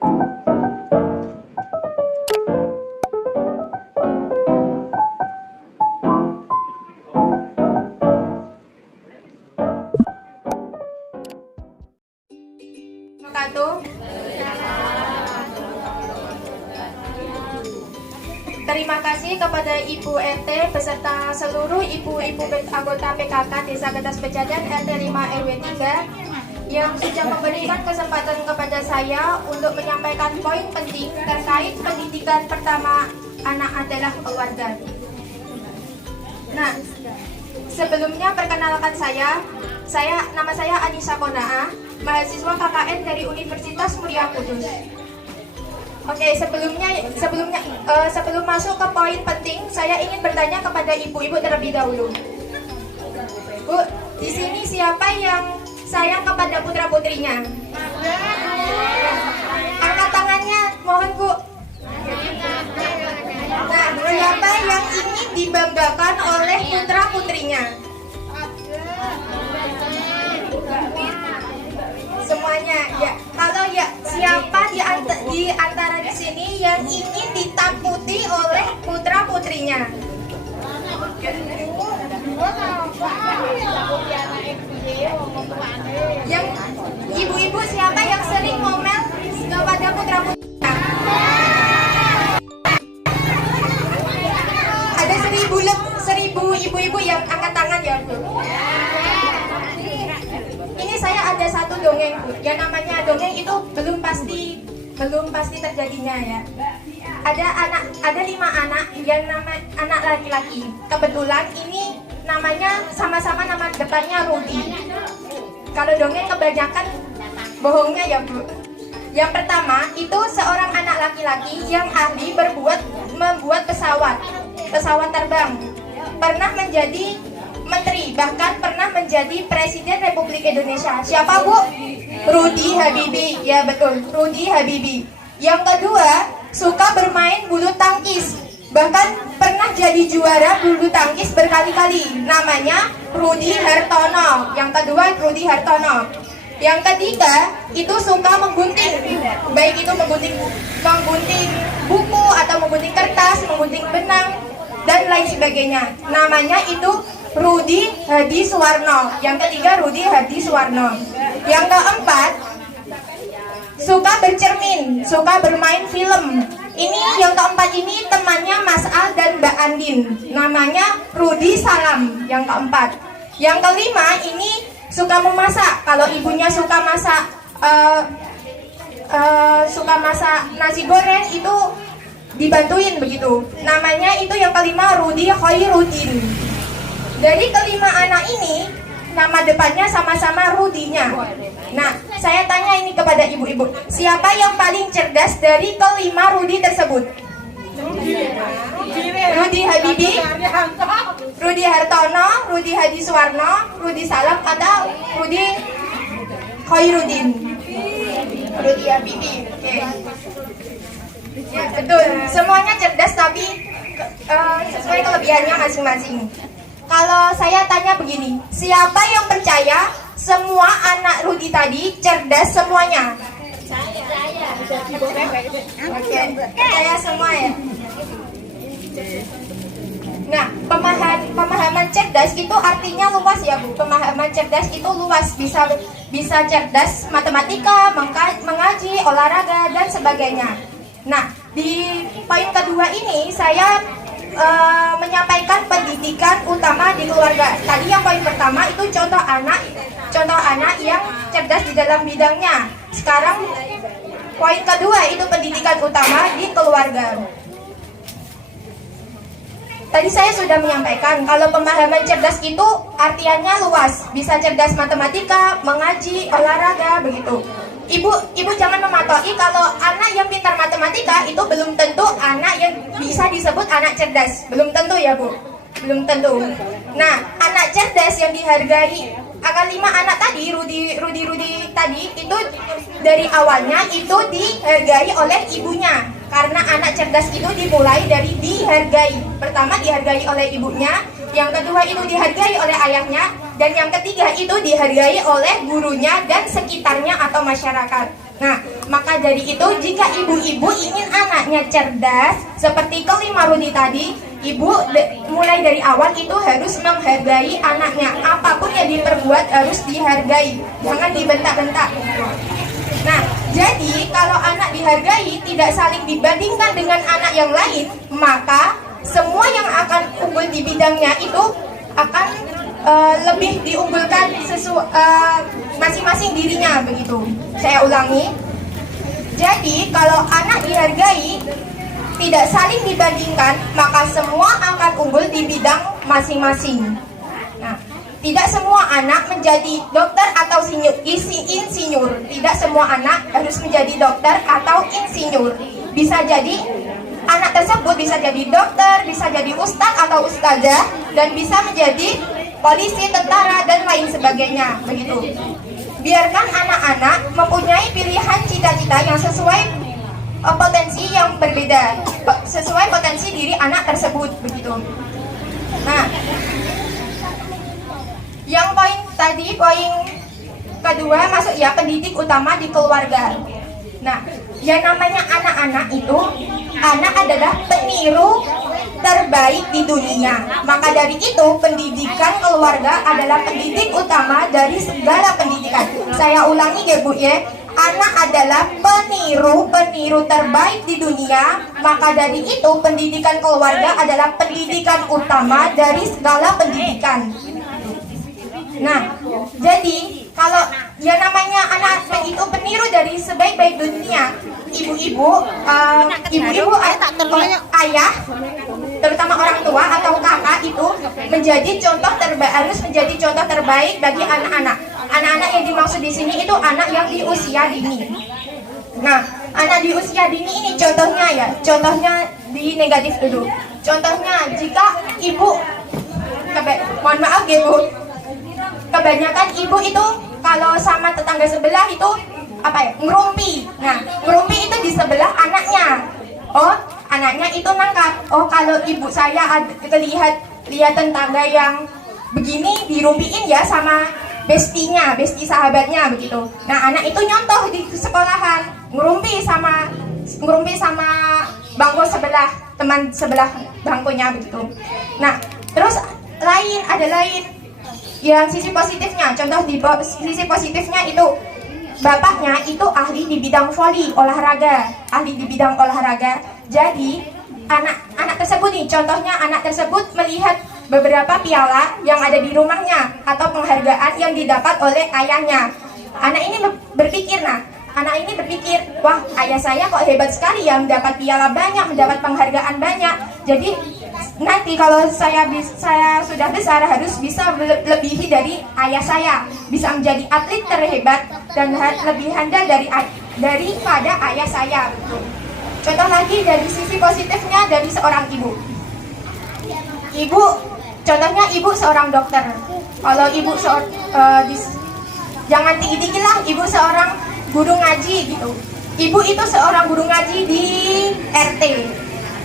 Terima kasih kepada Ibu RT beserta seluruh ibu-ibu anggota PKK Desa Getas Pejajan RT 5 RW 3 yang sudah memberikan kesempatan kepada saya untuk menyampaikan poin penting terkait pendidikan pertama anak adalah keluarga. Nah, sebelumnya perkenalkan nama saya Anissa Konaa, mahasiswa KKN dari Universitas Muria Kudus. Oke, sebelum masuk ke poin penting, saya ingin bertanya kepada ibu-ibu terlebih dahulu. Bu, di sini siapa yang sayang kepada putra-putrinya? Angkat tangannya, mohon Bu. Nah, siapa yang ingin dibanggakan oleh putra-putrinya? Semuanya ya. Kalau ya, siapa di antara di sini yang ingin ditakuti oleh putra putrinya? Yang ibu-ibu siapa yang sering ngomel kepada putra putrinya? Ada 1000 ibu-ibu yang angkat tangan ya Bu. Ini saya ada satu dongeng Bu, yang namanya dongeng itu belum pasti terjadinya ya. Ada 5 anak yang anak laki-laki. Kebetulan ini namanya sama-sama nama depannya Rudi. Kalau dongeng kebanyakan bohongnya ya Bu. Yang pertama itu seorang anak laki-laki yang ahli membuat pesawat terbang. Pernah menjadi menteri, bahkan pernah menjadi Presiden Republik Indonesia. Siapa Bu? Rudi Habibie. Ya betul, Rudi Habibie. Yang kedua, suka bermain bulu tangkis. Bahkan pernah jadi juara bulu tangkis berkali-kali. Namanya Rudi Hartono. Yang kedua, Rudi Hartono. Yang ketiga, itu suka menggunting. Baik itu menggunting buku atau menggunting kertas, menggunting benang dan lain sebagainya. Namanya itu Rudi Hadi Suwarno. Yang ketiga Rudi Hadi Suwarno. Yang keempat suka bercermin, suka bermain film. Ini yang keempat ini temannya Mas Al dan Mbak Andin. Namanya Rudi Salam. Yang keempat. Yang kelima ini suka memasak. Kalau ibunya suka masak nasi goreng itu dibantuin begitu. Namanya itu yang kelima Rudi Khairuddin. Dari kelima anak ini, nama depannya sama-sama Rudinya. Nah, saya tanya ini kepada ibu-ibu, siapa yang paling cerdas dari kelima Rudi tersebut? Rudi Habibie, Rudi Hartono, Rudi Hadi Suwarno, Rudi Salam, atau Rudi Khairuddin? Rudi Habibie. Oke. Ya, betul. Semuanya cerdas tapi sesuai kelebihannya masing-masing. Kalau saya tanya begini, siapa yang percaya semua anak Rudi tadi cerdas semuanya? Oke, saya semua ya. Nah, pemahaman cerdas itu artinya luas ya Bu. Pemahaman cerdas itu luas, bisa cerdas matematika, mengaji, olahraga dan sebagainya. Nah, di poin kedua ini saya menyampaikan pendidikan utama di keluarga. Tadi yang poin pertama itu contoh anak yang cerdas di dalam bidangnya. Sekarang poin kedua itu pendidikan utama di keluarga. Tadi saya sudah menyampaikan kalau pemahaman cerdas itu artiannya luas, bisa cerdas matematika, mengaji, olahraga, begitu. Ibu jangan mematoki kalau anak yang pintar matematika itu belum tentu anak yang bisa disebut anak cerdas. Belum tentu ya Bu, belum tentu. Nah, anak cerdas yang dihargai, akan 5 anak tadi, Rudi tadi itu dari awalnya itu dihargai oleh ibunya. Karena anak cerdas itu dimulai dari dihargai. Pertama dihargai oleh ibunya, yang kedua itu dihargai oleh ayahnya, dan yang ketiga itu dihargai oleh gurunya dan sekitarnya atau masyarakat. Nah, Maka dari itu, jika ibu-ibu ingin anaknya cerdas, seperti kelima Rudi tadi, ibu mulai dari awal itu harus menghargai anaknya. Apapun yang diperbuat harus dihargai, jangan dibentak-bentak. Nah, jadi kalau anak dihargai, tidak saling dibandingkan dengan anak yang lain, maka semua yang akan unggul di bidangnya itu akan lebih diunggulkan masing-masing dirinya, begitu. Saya ulangi. Jadi kalau anak dihargai, tidak saling dibandingkan, maka semua akan unggul di bidang masing-masing. Nah, tidak semua anak menjadi dokter atau insinyur. Tidak semua anak harus menjadi dokter atau insinyur. Bisa jadi anak tersebut bisa jadi dokter, bisa jadi ustadz atau ustazah, dan bisa menjadi polisi, tentara, dan lain sebagainya, begitu. Biarkan anak-anak mempunyai pilihan cita-cita yang sesuai potensi yang berbeda, sesuai potensi diri anak tersebut, begitu. Nah, yang poin kedua masuk ya, pendidik utama di keluarga. Nah, yang namanya anak-anak itu, anak adalah peniru terbaik di dunia. Maka dari itu, pendidikan keluarga adalah pendidik utama dari segala pendidikan. Saya ulangi ya Bu ya, anak adalah peniru terbaik di dunia. Maka dari itu, pendidikan keluarga adalah pendidikan utama dari segala pendidikan. Nah, jadi kalau yang namanya anak itu peniru dari sebaik-baik dunia, ibu-ibu, ayah, terutama orang tua atau kakak itu menjadi contoh terbaik, harus menjadi contoh terbaik bagi anak-anak. Anak-anak yang dimaksud di sini itu anak yang di usia dini. Nah, anak di usia dini ini contohnya di negatif dulu. Contohnya jika ibu, mohon maaf ya Bu, kebanyakan ibu itu kalau sama tetangga sebelah itu ngerumpi. Nah, ngerumpi itu di sebelah anaknya. Oh, anaknya itu nangkap. Oh, kalau ibu saya lihat tetangga yang begini dirumpiin ya sama besti sahabatnya begitu. Nah, anak itu nyontoh di sekolahan, ngerumpi sama bangku sebelah, teman sebelah bangkunya begitu. Nah, terus ada lain yang sisi positifnya. Contoh di sisi positifnya itu bapaknya itu ahli di bidang voli, olahraga. Jadi anak tersebut nih, contohnya anak tersebut melihat beberapa piala yang ada di rumahnya atau penghargaan yang didapat oleh ayahnya. Anak ini berpikir, wah, ayah saya kok hebat sekali ya, mendapat piala banyak, mendapat penghargaan banyak. Jadi nanti kalau saya sudah besar harus bisa melebihi dari ayah saya, bisa menjadi atlet terhebat dan lebih handal daripada ayah saya. Contoh lagi dari sisi positifnya dari seorang ibu. Contohnya ibu seorang dokter. Kalau ibu jangan tinggi-tinggi lah, ibu seorang guru ngaji gitu. Ibu itu seorang guru ngaji di RT.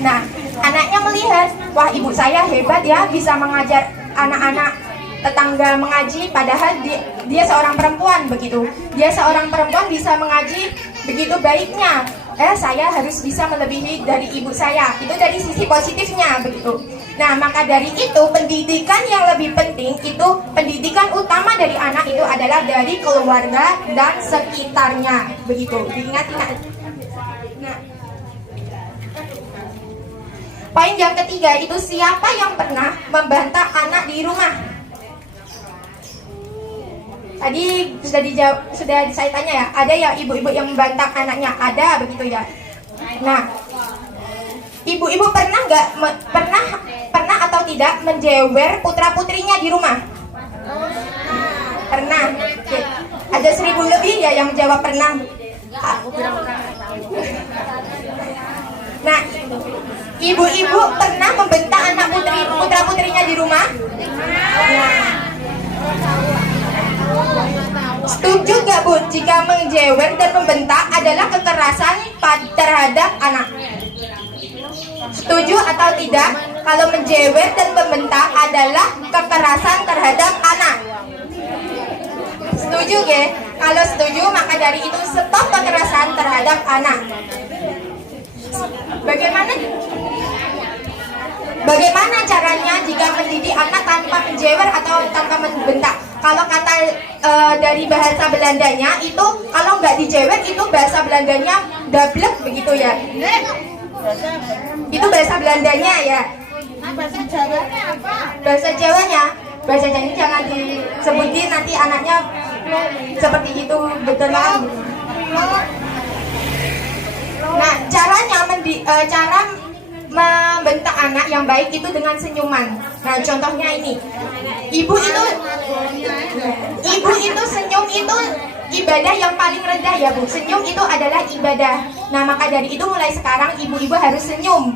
Nah, anaknya melihat, wah, ibu saya hebat ya, bisa mengajar anak-anak tetangga mengaji, padahal dia seorang perempuan begitu. Dia seorang perempuan bisa mengaji begitu baiknya. Saya harus bisa melebihi dari ibu saya. Itu dari sisi positifnya begitu. Nah, maka dari itu pendidikan yang lebih penting itu, pendidikan utama dari anak itu adalah dari keluarga dan sekitarnya begitu. Diingat-ingat. Nah, poin yang ketiga itu, siapa yang pernah membantah anak di rumah? Tadi sudah saya tanya ya, ada ya ibu-ibu yang membantah anaknya? Ada begitu ya. Nah, ibu-ibu pernah atau tidak menjewer putra-putrinya di rumah? Pernah. Oke. Ada 1000 lebih ya yang menjawab pernah. Nah, ibu-ibu pernah membentak anak putra-putrinya di rumah? Nah, setuju gak Bu jika menjewer dan membentak adalah kekerasan terhadap anak? Setuju atau tidak kalau menjewer dan membentak adalah kekerasan terhadap anak? Setuju ya? Kalau setuju, maka dari itu stop kekerasan terhadap anak. Bagaimana caranya jika mendidik anak tanpa menjewer atau tanpa membentak? Kalau kata dari bahasa Belandanya itu, kalau nggak dijewer itu bahasa Belandanya dablek begitu ya. Itu bahasa Belandanya ya. Bahasa Jawanya apa? Bahasa Jawanya jangan disebutin, nanti anaknya seperti itu betulan. Nah, cara membentak anak yang baik itu dengan senyuman. Nah, contohnya ini. Ibu itu senyum itu ibadah yang paling rendah ya, Bu. Senyum itu adalah ibadah. Nah, maka dari itu mulai sekarang ibu-ibu harus senyum.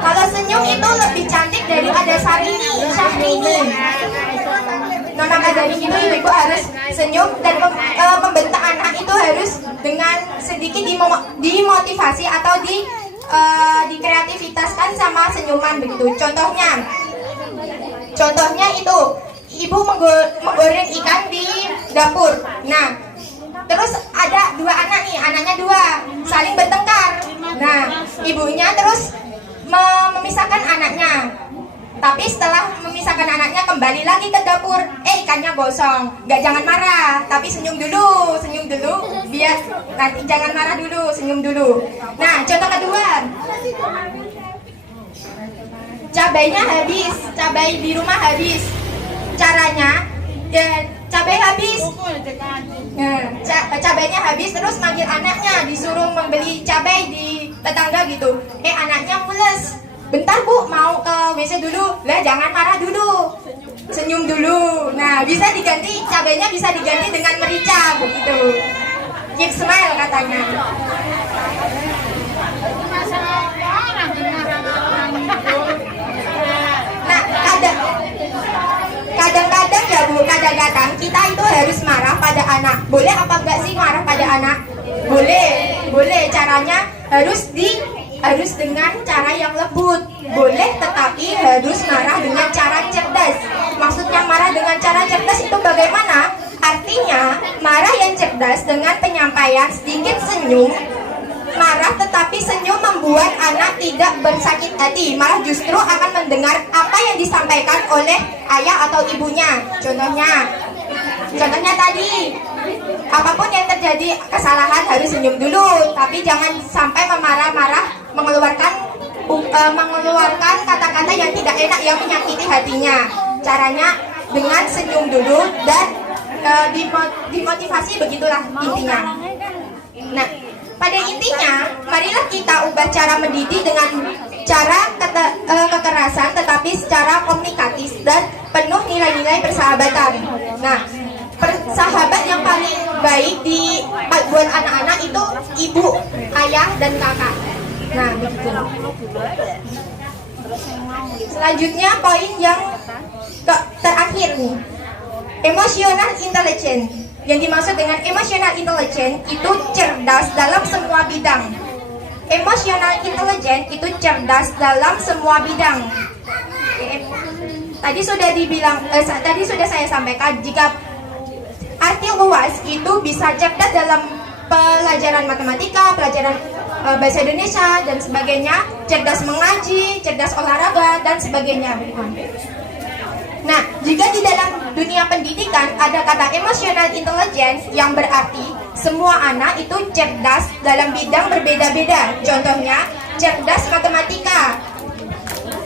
Kalau senyum itu lebih cantik daripada Syahrini. Nah, maka dari itu ibu-ibu harus senyum dan membentak anak itu harus dengan sedikit dimotivasi atau dikreativitaskan sama senyuman begitu. Contohnya itu ibu menggoreng ikan di dapur. Nah, terus ada dua anak nih, anaknya dua saling bertengkar. Nah, ibunya terus memisahkan anaknya. Tapi setelah memisahkan anaknya kembali lagi ke dapur, ikannya gosong. Jangan marah, tapi senyum dulu, biar nanti jangan marah dulu, senyum dulu. Nah, contoh kedua, cabainya habis, cabai di rumah habis. Caranya, cabai habis, cabainya habis, terus manggil anaknya, disuruh membeli cabai di tetangga gitu. Anaknya mules. Bentar Bu, mau ke WC dulu. Lah, jangan marah dulu, senyum dulu. Nah, bisa diganti, cabainya bisa diganti dengan merica begitu. Keep smile katanya. Nah, kadang-kadang ya Bu, kadang-kadang kita itu harus marah pada anak. Boleh apa enggak sih marah pada anak? Boleh. Caranya harus dengan cara yang lembut. Boleh, tetapi harus marah dengan cara cerdas. Maksudnya marah dengan cara cerdas itu bagaimana? Artinya marah yang cerdas dengan penyampaian sedikit senyum. Marah tetapi senyum membuat anak tidak bersakit hati, malah justru akan mendengar apa yang disampaikan oleh ayah atau ibunya. Contohnya tadi, apapun yang terjadi kesalahan harus senyum dulu, tapi jangan sampai memarah-marah, mengeluarkan kata-kata yang tidak enak yang menyakiti hatinya. Caranya dengan senyum dulu dan dimotivasi, begitulah intinya. Nah, pada intinya, marilah kita ubah cara mendidik dengan cara kekerasan, tetapi secara komunikatif dan penuh nilai-nilai persahabatan. Nah, sahabat yang paling baik buat anak-anak itu ibu, ayah, dan kakak. Nah, begitu. Selanjutnya poin yang terakhir nih, emotional intelligence. Yang dimaksud dengan emotional intelligence itu cerdas dalam semua bidang. Emotional intelligence itu cerdas dalam semua bidang. Tadi sudah saya sampaikan, jika arti luas itu bisa cerdas dalam pelajaran matematika, pelajaran bahasa Indonesia dan sebagainya, cerdas mengaji, cerdas olahraga dan sebagainya. Nah, jika di dalam dunia pendidikan ada kata emotional intelligence yang berarti semua anak itu cerdas dalam bidang berbeda-beda. Contohnya, cerdas matematika,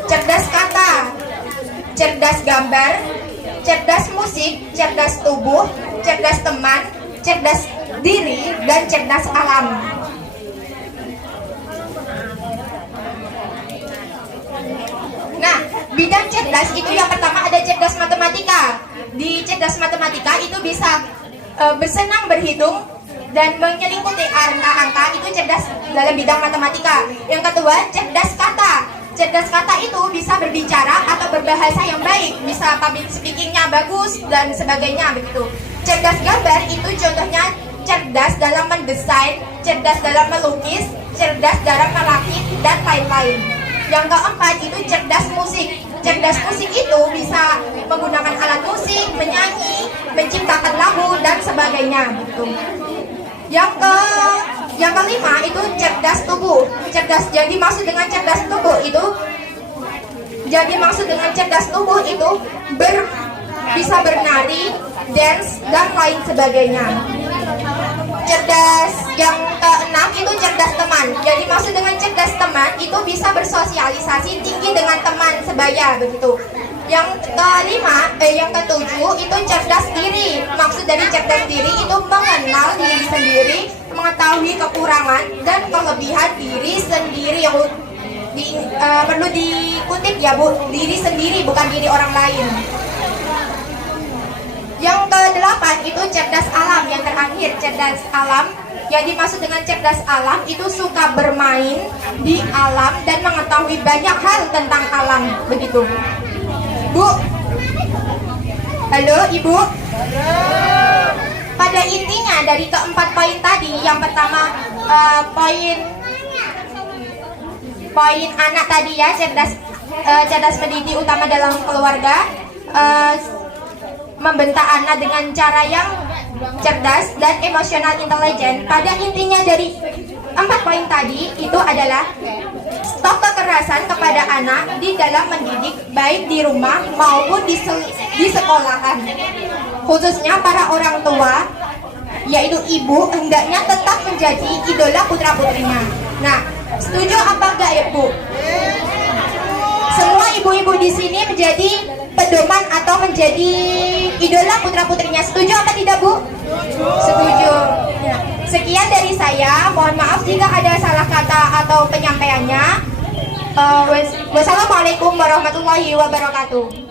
cerdas kata, cerdas gambar, cerdas musik, cerdas tubuh, cerdas teman, cerdas diri, dan cerdas alam. Nah, bidang cerdas itu yang pertama ada cerdas matematika. Di cerdas matematika itu bisa bersenang berhitung dan menyelimuti angka-angka, itu cerdas dalam bidang matematika. Yang kedua, cerdas kata. Cerdas kata itu bisa berbicara atau berbahasa yang baik, bisa public speakingnya bagus dan sebagainya begitu. Cerdas gambar itu contohnya cerdas dalam mendesain, cerdas dalam melukis, cerdas dalam merakit, dan lain-lain. Yang keempat itu cerdas musik. Cerdas musik itu bisa menggunakan alat musik, menyanyi, sebagainya begitu. Yang kelima itu cerdas tubuh. Jadi maksud dengan cerdas tubuh itu bisa bernari, dance dan lain sebagainya. Yang keenam itu cerdas teman. Jadi maksud dengan cerdas teman itu bisa bersosialisasi tinggi dengan teman sebaya begitu. Yang ketujuh itu cerdas diri. Maksud dari cerdas diri itu mengenal diri sendiri, mengetahui kekurangan dan kelebihan diri sendiri. Yang perlu dikutip ya Bu, diri sendiri bukan diri orang lain. Yang kedelapan itu cerdas alam. Yang terakhir cerdas alam. Yang dimaksud dengan cerdas alam itu suka bermain di alam dan mengetahui banyak hal tentang alam begitu. Bu, halo Ibu. Pada intinya dari keempat poin tadi, yang pertama poin anak tadi ya, cerdas pendidik utama dalam keluarga, membentak anak dengan cara yang cerdas dan emosional intelijen. Pada intinya dari 4 poin tadi itu adalah stop kekerasan kepada anak di dalam mendidik, baik di rumah maupun di sekolahan. Khususnya para orang tua, yaitu ibu, hendaknya tetap menjadi idola putra-putrinya. Nah, setuju apa enggak ya Bu? Semua ibu-ibu di sini menjadi pedoman atau menjadi idola putra-putrinya. Setuju apa tidak Bu? Setuju. Ya. Sekian dari saya. Mohon maaf jika ada salah kata atau penyampaiannya. Wassalamualaikum warahmatullahi wabarakatuh.